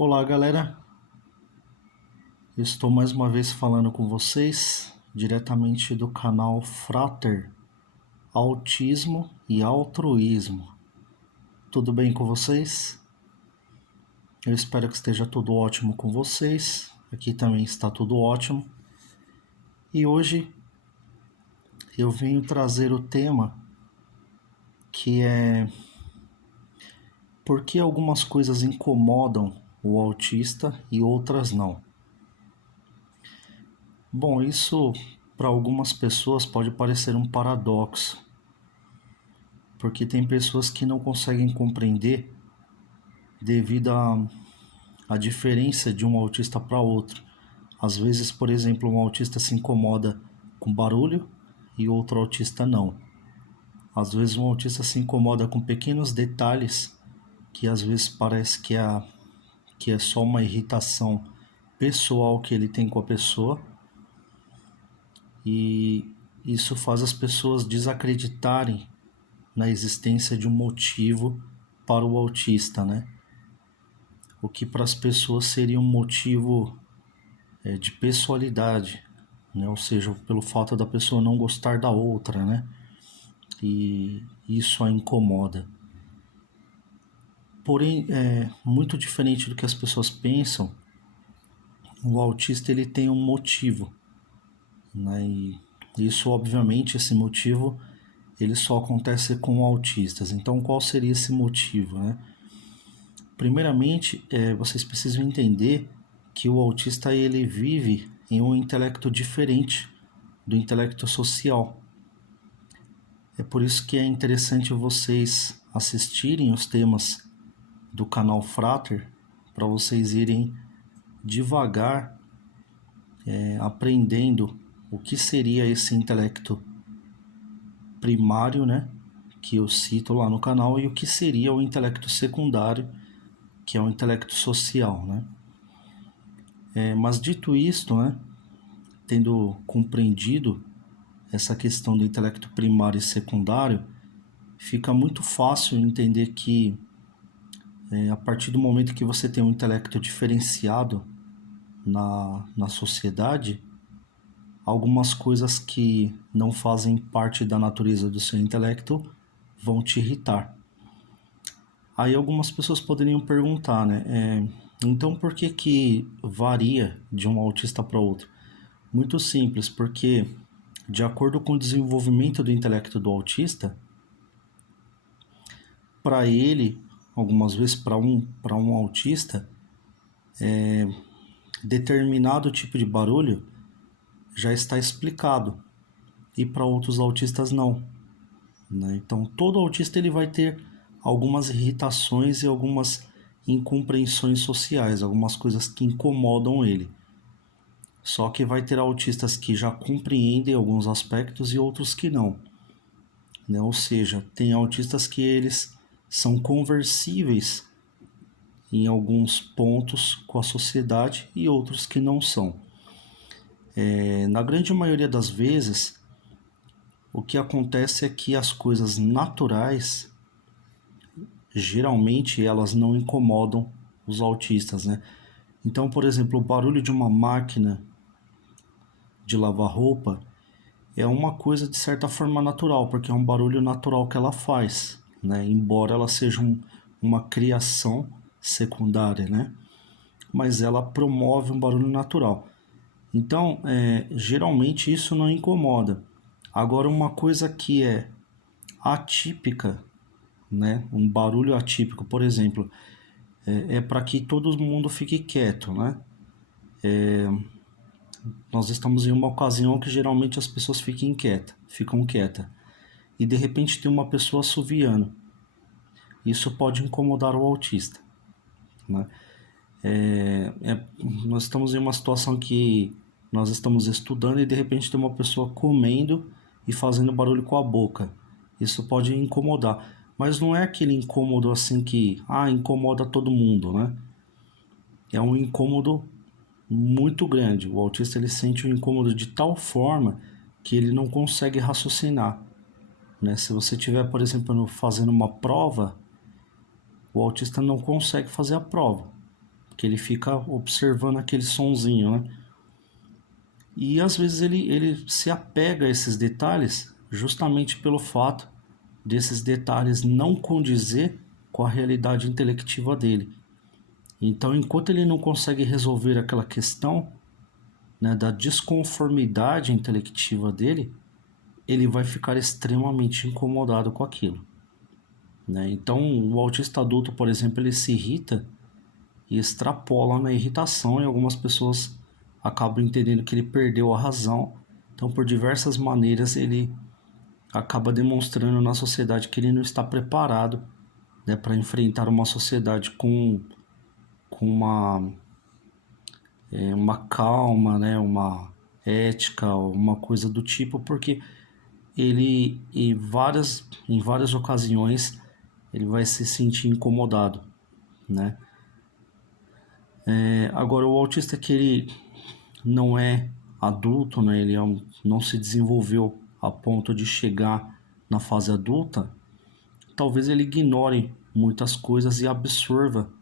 Olá, galera. Estou mais uma vez falando com vocês diretamente do canal Frater Autismo e Altruísmo. Tudo bem com vocês? Eu espero que esteja tudo ótimo com vocês. Aqui também está tudo ótimo. E hoje eu venho trazer o tema que é por que algumas coisas incomodam o autista e outras não. Bom, isso para algumas pessoas pode parecer um paradoxo, porque tem pessoas que não conseguem compreender devido à diferença de um autista para outro. Às vezes, por exemplo, um autista se incomoda com barulho e outro autista não. Às vezes um autista se incomoda com pequenos detalhes que às vezes parece que é só uma irritação pessoal que ele tem com a pessoa, e isso faz as pessoas desacreditarem na existência de um motivo para o autista, né? O que para as pessoas seria um motivo de pessoalidade, né? Ou seja, pelo fato da pessoa não gostar da outra, né? E isso a incomoda. Porém, muito diferente do que as pessoas pensam, o autista ele tem um motivo, né? E isso, obviamente, esse motivo ele só acontece com autistas. Então, qual seria esse motivo, né? Primeiramente, vocês precisam entender que o autista ele vive em um intelecto diferente do intelecto social. É por isso que é interessante vocês assistirem os temas do canal Frater, para vocês irem devagar aprendendo o que seria esse intelecto primário, né, que eu cito lá no canal, e o que seria o intelecto secundário, que é o intelecto social, né? Mas dito isto, né, tendo compreendido essa questão do intelecto primário e secundário, fica muito fácil entender que a partir do momento que você tem um intelecto diferenciado na sociedade, algumas coisas que não fazem parte da natureza do seu intelecto vão te irritar. Aí algumas pessoas poderiam perguntar, né? Então por que varia de um autista para outro? Muito simples, porque de acordo com o desenvolvimento do intelecto do autista, para ele, algumas vezes para um autista, determinado tipo de barulho já está explicado, e para outros autistas não, né? Então todo autista ele vai ter algumas irritações e algumas incompreensões sociais, algumas coisas que incomodam ele. Só que vai ter autistas que já compreendem alguns aspectos e outros que não, né? Ou seja, tem autistas que eles são conversíveis em alguns pontos com a sociedade e outros que não são. Na grande maioria das vezes, o que acontece é que as coisas naturais, geralmente, elas não incomodam os autistas, né? Então, por exemplo, o barulho de uma máquina de lavar roupa é uma coisa de certa forma natural, porque é um barulho natural que ela faz, né? Embora ela seja uma criação secundária, né? Mas ela promove um barulho natural. Então, geralmente isso não incomoda. Agora, uma coisa que é atípica, né? Um barulho atípico, por exemplo, é para que todo mundo fique quieto, né? Nós estamos em uma ocasião que geralmente as pessoas ficam quietas, e de repente tem uma pessoa assoviando. Isso pode incomodar o autista, né? Nós estamos em uma situação que nós estamos estudando e de repente tem uma pessoa comendo e fazendo barulho com a boca. Isso pode incomodar, mas não é aquele incômodo assim que incomoda todo mundo, né? É um incômodo muito grande. O autista ele sente um incômodo de tal forma que ele não consegue raciocinar, né? Se você estiver, por exemplo, fazendo uma prova, o autista não consegue fazer a prova, porque ele fica observando aquele sonzinho, né? E às vezes ele se apega a esses detalhes justamente pelo fato desses detalhes não condizer com a realidade intelectiva dele. Então, enquanto ele não consegue resolver aquela questão, né, da desconformidade intelectiva dele, ele vai ficar extremamente incomodado com aquilo, né? Então, o autista adulto, por exemplo, ele se irrita e extrapola na irritação, e algumas pessoas acabam entendendo que ele perdeu a razão. Então, por diversas maneiras, ele acaba demonstrando na sociedade que ele não está preparado, né, para enfrentar uma sociedade com uma calma, né, uma ética, uma coisa do tipo, porque ele em várias ocasiões ele vai se sentir incomodado, né? Agora, o autista que ele não é adulto, né, não se desenvolveu a ponto de chegar na fase adulta, talvez ele ignore muitas coisas e absorva,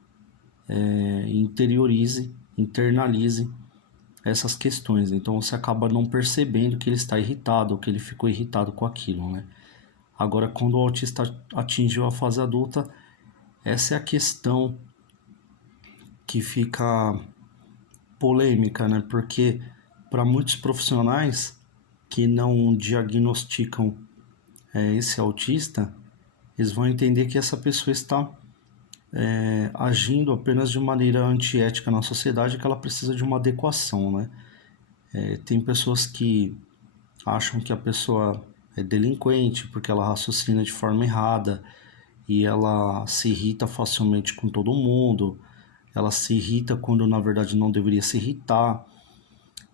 interiorize, internalize essas questões. Então você acaba não percebendo que ele está irritado ou que ele ficou irritado com aquilo, né? Agora, quando o autista atingiu a fase adulta, essa é a questão que fica polêmica, né? Porque para muitos profissionais que não diagnosticam esse autista, eles vão entender que essa pessoa está agindo apenas de maneira antiética na sociedade, que ela precisa de uma adequação, né? Tem pessoas que acham que a pessoa é delinquente porque ela raciocina de forma errada e ela se irrita facilmente com todo mundo, ela se irrita quando na verdade não deveria se irritar.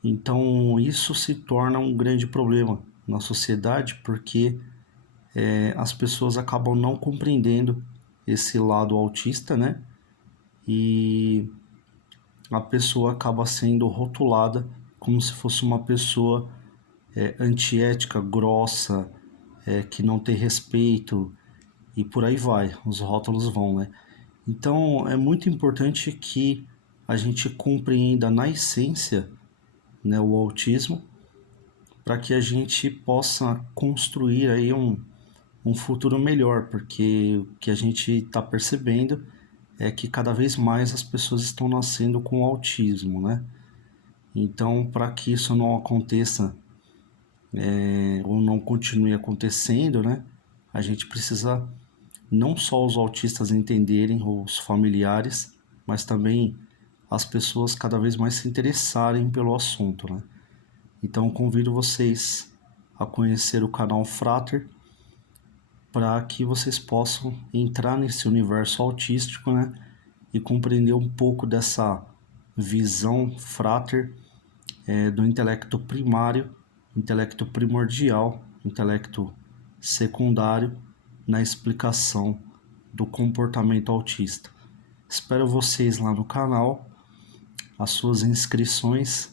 Então isso se torna um grande problema na sociedade porque as pessoas acabam não compreendendo esse lado autista, né? E a pessoa acaba sendo rotulada como se fosse uma pessoa antiética, grossa, que não tem respeito e por aí vai, os rótulos vão, né? Então é muito importante que a gente compreenda na essência, né, o autismo, para que a gente possa construir aí um futuro melhor, porque o que a gente está percebendo é que cada vez mais as pessoas estão nascendo com autismo, né? Então, para que isso não aconteça, ou não continue acontecendo, né? A gente precisa não só os autistas entenderem, ou os familiares, mas também as pessoas cada vez mais se interessarem pelo assunto, né? Então, convido vocês a conhecer o canal Frater para que vocês possam entrar nesse universo autístico, né? E compreender um pouco dessa visão Frater, do intelecto primário, intelecto primordial, intelecto secundário na explicação do comportamento autista. Espero vocês lá no canal, as suas inscrições,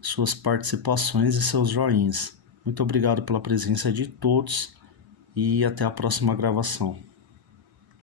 suas participações e seus joinhas. Muito obrigado pela presença de todos e até a próxima gravação.